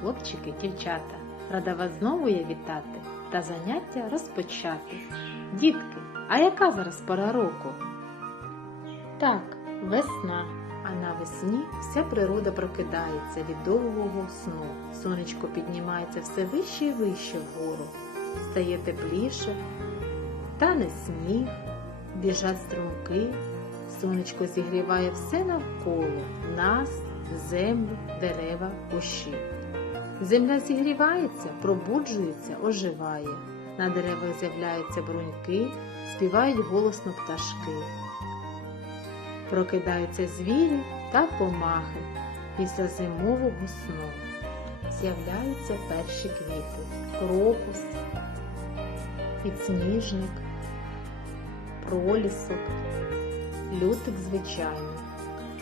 хлопчики, дівчата. Рада вас знову я вітати та заняття розпочати. Дітки, а яка зараз пора року? Так, весна. А навесні вся природа прокидається від довгого сну. Сонечко піднімається все вище і вище вгору. Стає тепліше, тане сніг, біжать струмки. Сонечко зігріває все навколо нас, землю, дерева, кущі. Земля зігрівається, пробуджується, оживає. На деревах з'являються бруньки, співають голосно пташки. Прокидаються звірі та комахи після зимового сну. З'являються перші квіти, крокус, підсніжник, пролісок, лютик звичайний.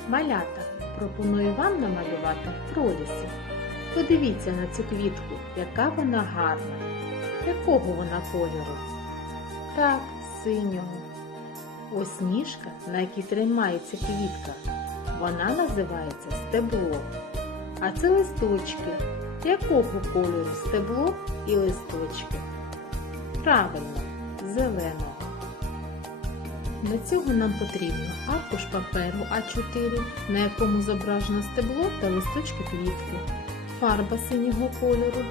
Малята, пропоную вам намалювати пролісок. Подивіться на цю квітку, яка вона гарна. Якого вона кольору? Так, синього. Ось ніжка, на якій тримається квітка. Вона називається стебло. А це листочки. Якого кольору стебло і листочки? Правильно, зеленого. Для цього нам потрібно аркуш паперу А4, на якому зображено стебло та листочки квітки, фарба синього кольору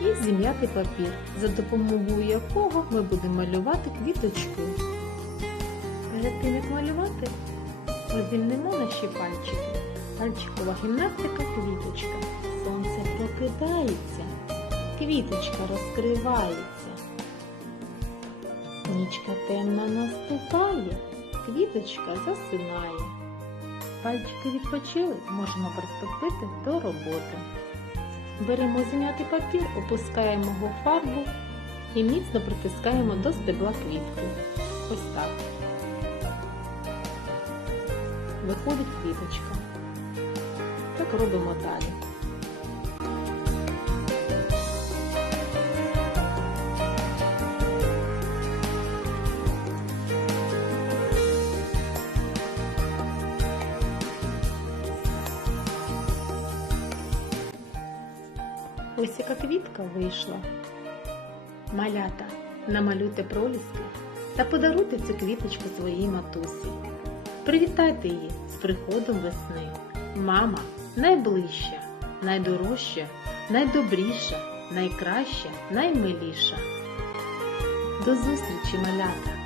і зім'ятий папір, за допомогою якого ми будемо малювати квіточки. Перед тим як малювати, розвільнимо наші пальчики. Пальчикова гімнастика квіточка. Сонце прокидається, квіточка розкривається. Нічка темна наступає, квіточка засинає. Пальчики відпочили, можемо приступити до роботи. Беремо зім'ятий папір, опускаємо його в фарбу і міцно притискаємо до стебла квітки. Ось так. Виходить квіточка. Так робимо далі. Ось яка квітка вийшла. Малята, намалюйте проліски та подаруйте цю квіточку своїй матусі. Привітайте її з приходом весни. Мама найближча, найдорожча, найдобріша, найкраща, наймиліша. До зустрічі, малята!